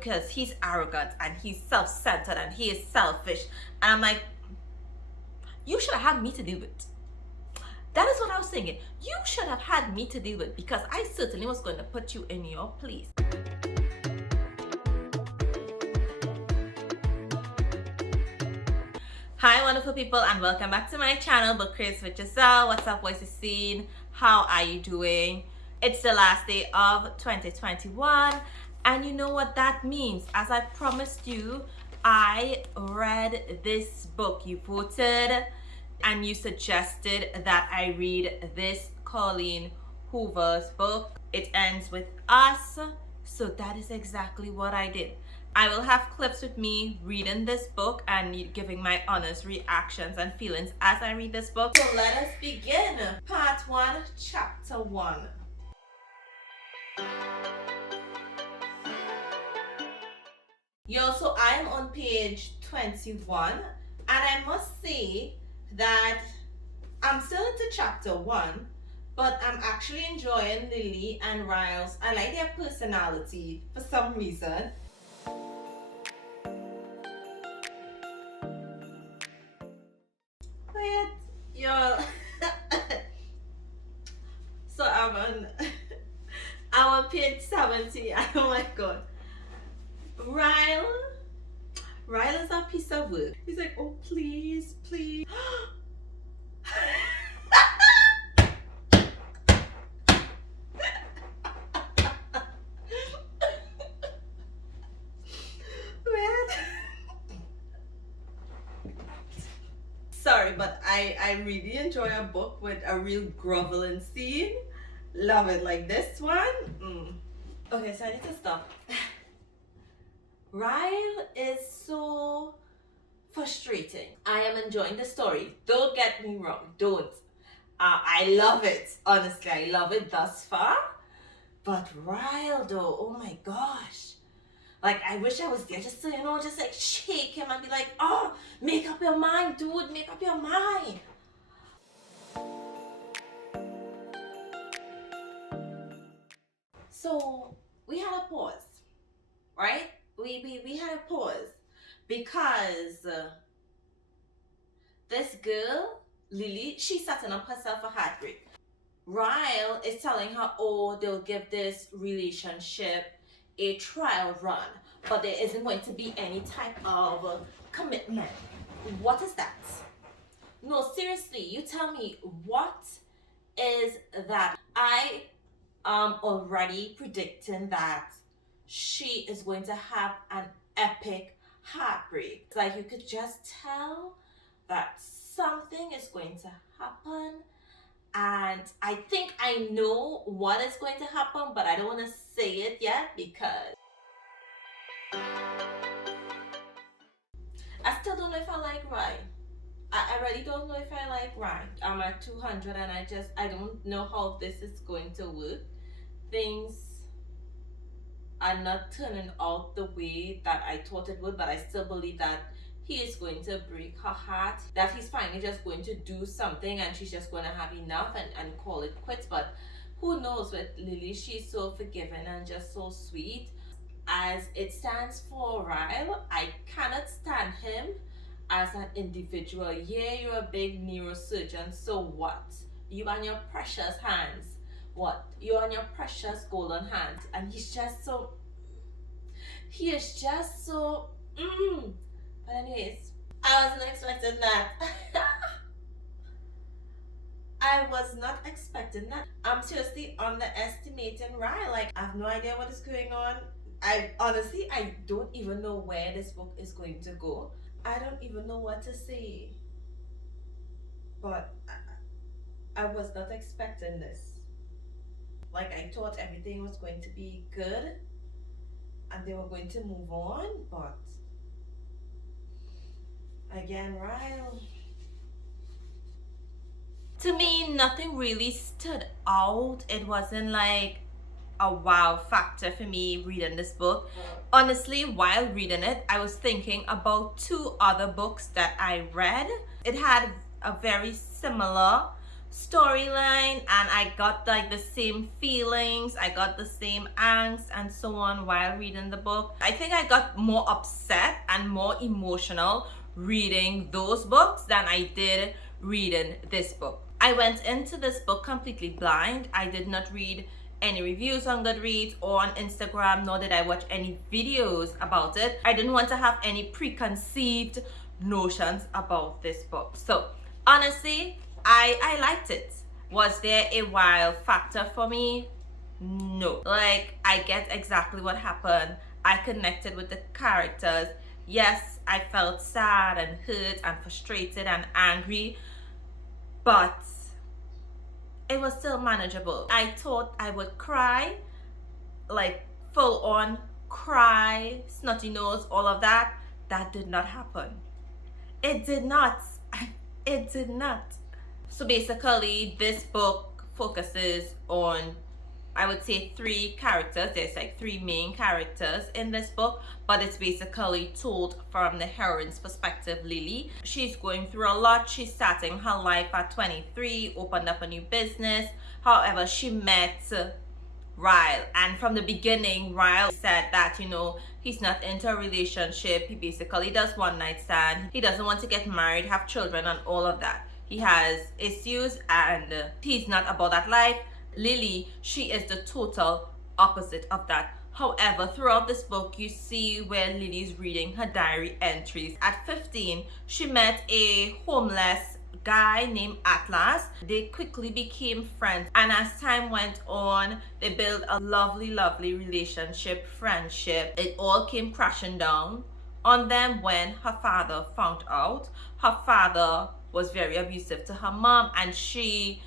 because he's arrogant and he's self-centered and he is selfish. And I'm like, you should have had me to deal with. That is what I was thinking. You should have had me to deal with, because I certainly was going to put you in your place. Hi wonderful people, and welcome back to my channel, Bookcraze with Giselle. What's up, what's the scene? How are you doing? It's the last day of 2021, and you know what that means. As I promised you, I read this book. You voted and you suggested that I read this Colleen Hoover's book. It ends with us, so that is exactly what I did. I will have clips with me reading this book and giving my honest reactions and feelings as I read this book. So let us begin. Part 1, Chapter 1. Yo, so I am on page 21, and I must say that I'm still into Chapter 1, but I'm actually enjoying Lily and Riles. I like their personality for some reason. Wait, y'all. So I'm on page 70. Oh my god. Ryle is a piece of work. He's like, oh please, please. Sorry, but I really enjoy a book with a real groveling scene. Love it, like this one. Okay, so I need to stop. Ryle is so frustrating. I am enjoying the story. Don't get me wrong. Don't. I love it. Honestly, I love it thus far. But Ryle, though, oh my gosh. Like, I wish I was there just to, just like shake him and be like, oh, make up your mind, dude. Make up your mind. So, we had a pause, right? We had a pause because this girl, Lily, she's setting up herself a heartbreak. Ryle is telling her, oh, they'll give this relationship a trial run, but there isn't going to be any type of commitment. What is that? No, seriously, you tell me, what is that? I am already predicting that she is going to have an epic heartbreak. It's like you could just tell that something is going to happen, and I think I know what is going to happen, but I don't want to say it yet because I still don't know if I like Ryan. I really don't know if I like Ryan. I'm at 200 and I don't know how this is going to work. Things are not turning out the way that I thought it would, but I still believe that he is going to break her heart, that he's finally just going to do something and she's just going to have enough and call it quits. But who knows, with Lily, she's so forgiving and just so sweet. As it stands for Ryle, I cannot stand him as an individual. Yeah, you're a big neurosurgeon, so what? You and your precious hands. What? You're on your precious golden hands, and he is just so But anyways, I wasn't expecting that. I was not expecting that. I'm seriously underestimating Ryan. Like, I have no idea what is going on. I don't even know where this book is going to go. I don't even know what to say. But I was not expecting this. Like, I thought everything was going to be good and they were going to move on, but again, Ryle. To me, nothing really stood out. It wasn't like a wow factor for me reading this book. Honestly, while reading it, I was thinking about 2 other books that I read. It had a very similar storyline, and I got like the same feelings, I got the same angst and so on while reading the book. I think I got more upset and more emotional reading those books than I did reading this book. I went into this book completely blind. I did not read any reviews on Goodreads or on Instagram, nor did I watch any videos about it. I didn't want to have any preconceived notions about this book. So honestly, I liked it. Was there a wow factor for me? No. Like, I get exactly what happened. I connected with the characters. Yes, I felt sad and hurt and frustrated and angry, but it was still manageable. I thought I would cry, like full on cry, snotty nose, all of that. That did not happen. It did not. It did not. So basically, this book focuses on, I would say, 3 characters. There's like 3 main characters in this book, but it's basically told from the heroine's perspective, Lily. She's going through a lot. She's starting her life at 23, opened up a new business. However, she met Ryle, and from the beginning, Ryle said that, you know, he's not into a relationship. He basically does one night stand. He doesn't want to get married, have children, and all of that. He has issues, and he's not about that life. Lily, she is the total opposite of that. However, throughout this book, you see where Lily's reading her diary entries. At 15, she met a homeless guy named Atlas. They quickly became friends, and as time went on, they built a lovely relationship, friendship. It all came crashing down on them when her father found out. Her father was very abusive to her mom, and she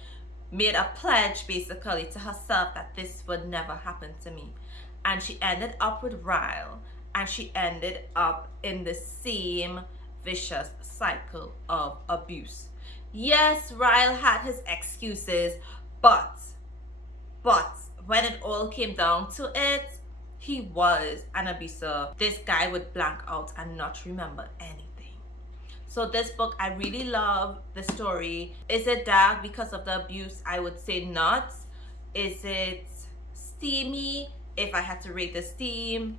made a pledge basically to herself that this would never happen to me. And she ended up with Ryle, and she ended up in the same vicious cycle of abuse. Yes, Ryle had his excuses, but when it all came down to it, he was an abuser. This guy would blank out and not remember anything. So this book, I really love the story. Is it dark because of the abuse? I would say not. Is it steamy? If I had to rate the steam,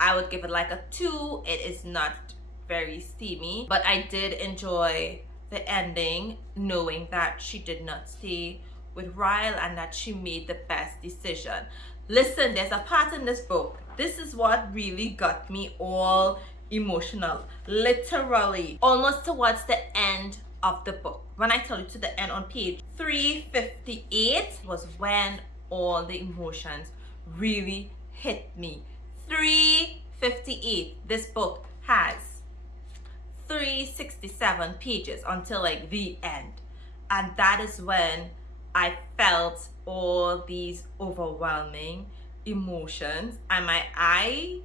I would give it like a 2. It is not very steamy, but I did enjoy the ending, knowing that she did not stay with Ryle and that she made the best decision. Listen, there's a part in this book. This is what really got me all emotional, literally almost towards the end of the book. When I tell you to the end, on page 358 was when all the emotions really hit me. 358. This book has 367 pages until like the end, and that is when I felt all these overwhelming emotions, and my eyes,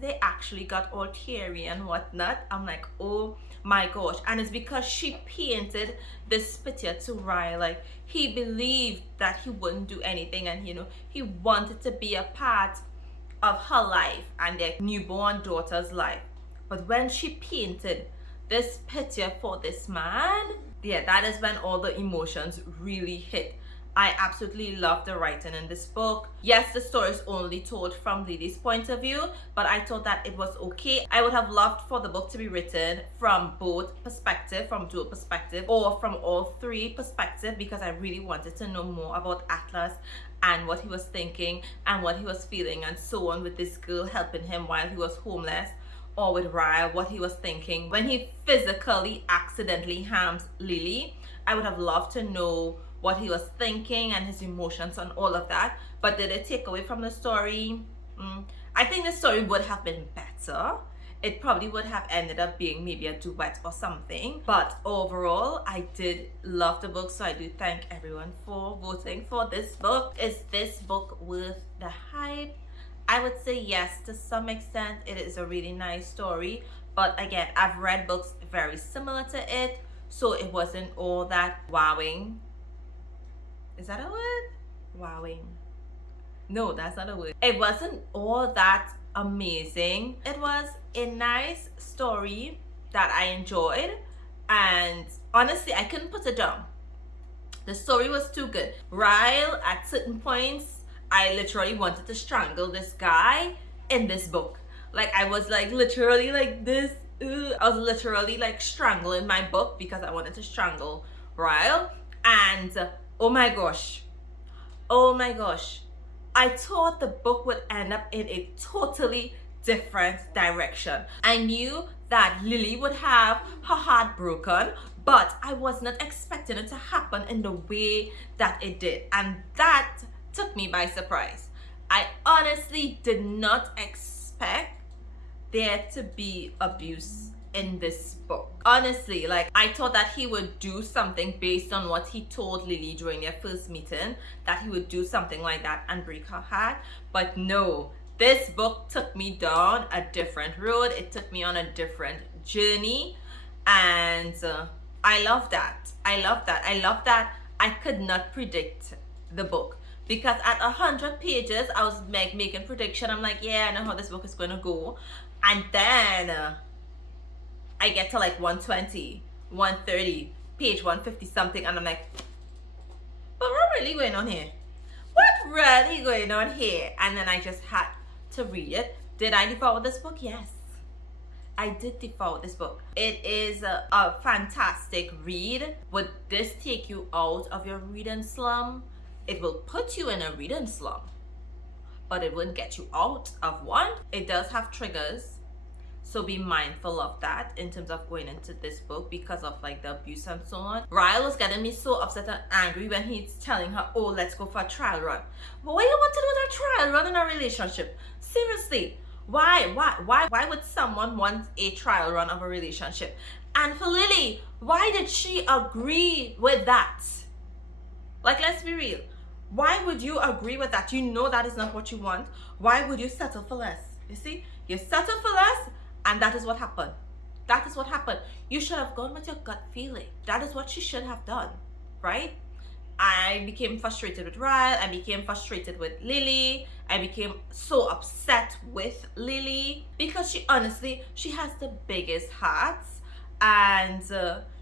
they actually got all teary and whatnot. I'm like, oh my gosh. And it's because she painted this picture to Ryle, like he believed that he wouldn't do anything, and you know, he wanted to be a part of her life and their newborn daughter's life. But when she painted this picture for this man, yeah, that is when all the emotions really hit. I absolutely love the writing in this book. Yes, the story is only told from Lily's point of view, but I thought that it was okay. I would have loved for the book to be written from both perspectives, from dual perspective, or from all 3 perspectives, because I really wanted to know more about Atlas and what he was thinking and what he was feeling and so on, with this girl helping him while he was homeless, or with Ryle, what he was thinking when he physically accidentally harms Lily. I would have loved to know what he was thinking and his emotions and all of that. But did it take away from the story? I think the story would have been better. It probably would have ended up being maybe a duet or something. But overall, I did love the book, so I do thank everyone for voting for this book. Is this book worth the hype? I would say yes, to some extent. It is a really nice story, but again, I've read books very similar to it, so it wasn't all that wowing. Is that a word? Wowing. No, that's not a word. It wasn't all that amazing. It was a nice story that I enjoyed, and honestly, I couldn't put it down. The story was too good. Ryle, at certain points, I literally wanted to strangle this guy in this book. Like, I was like literally like this. I was literally like strangling my book because I wanted to strangle Ryle. And oh my gosh. Oh my gosh. I thought the book would end up in a totally different direction. I knew that Lily would have her heart broken, but I was not expecting it to happen in the way that it did. And that took me by surprise. I honestly did not expect there to be abuse in this book. Honestly, like, I thought that he would do something based on what he told Lily during their first meeting, that he would do something like that and break her heart. But no, this book took me down a different road. It took me on a different journey, and I love that. I love that. I love that I could not predict the book, because at 100 pages I was making prediction. I'm like, yeah, I know how this book is going to go. And then I get to like 120, 130, page 150 something, and I'm like, but what really going on here? What really going on here? And then I just had to read it. Did I devour this book? Yes, I did devour this book. It is a fantastic read. Would this take you out of your reading slum? It will put you in a reading slum, but it wouldn't get you out of one. It does have triggers, so be mindful of that in terms of going into this book because of like the abuse and so on. Ryle was getting me so upset and angry when he's telling her, oh, let's go for a trial run. But what do you want to do with a trial run in a relationship? Seriously, why would someone want a trial run of a relationship? And for Lily, why did she agree with that? Like, let's be real. Why would you agree with that? You know that is not what you want. Why would you settle for less? You see, you settle for less, and that is what happened. That is what happened. You should have gone with your gut feeling. That is what she should have done, right? I became frustrated with Ryle. I became frustrated with Lily. I became so upset with Lily because she has the biggest hearts, and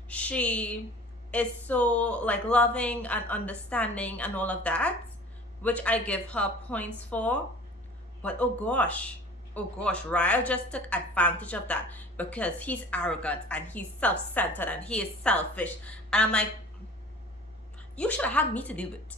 she is so like loving and understanding and all of that, which I give her points for. But oh gosh, Ryle just took advantage of that because he's arrogant and he's self-centered and he is selfish. And I'm like, you should have had me to deal with.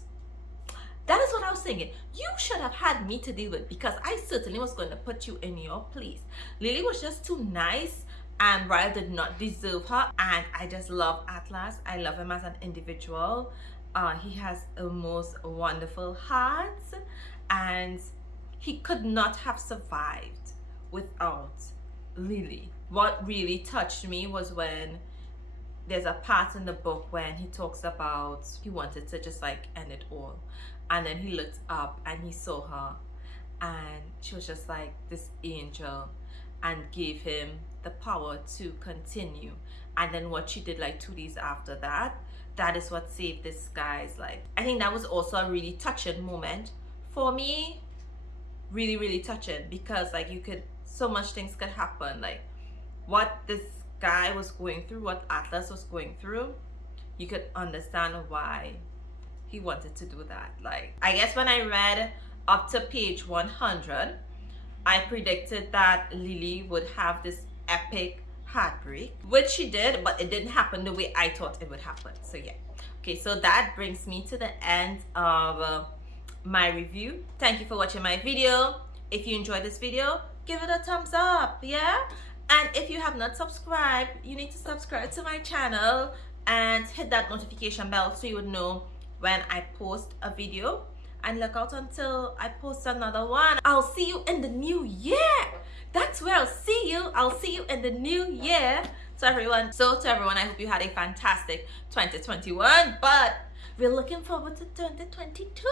That is what I was thinking. You should have had me to deal with, because I certainly was going to put you in your place. Lily was just too nice, and Ryle did not deserve her. And I just love Atlas. I love him as an individual. He has the most wonderful heart, and he could not have survived without Lily. What really touched me was when there's a part in the book when he talks about he wanted to just like end it all, and then he looked up and he saw her, and she was just like this angel and gave him the power to continue. And then what she did like 2 days after that, that is what saved this guy's life. I think that was also a really touching moment for me. Really, really touching, because like you could, so much things could happen, like what this guy was going through, what Atlas was going through. You could understand why he wanted to do that. Like, I guess when I read up to page 100, I predicted that Lily would have this epic heartbreak, which she did, but it didn't happen the way I thought it would happen. So yeah. Okay, so that brings me to the end of my review. Thank you for watching my video. If you enjoyed this video, give it a thumbs up, yeah? And if you have not subscribed, you need to subscribe to my channel and hit that notification bell so you would know when I post a video. And look out until I post another one. I'll see you in the new year. That's where I'll see you. I'll see you in the new year. To everyone, I hope you had a fantastic 2021, but we're looking forward to 2022.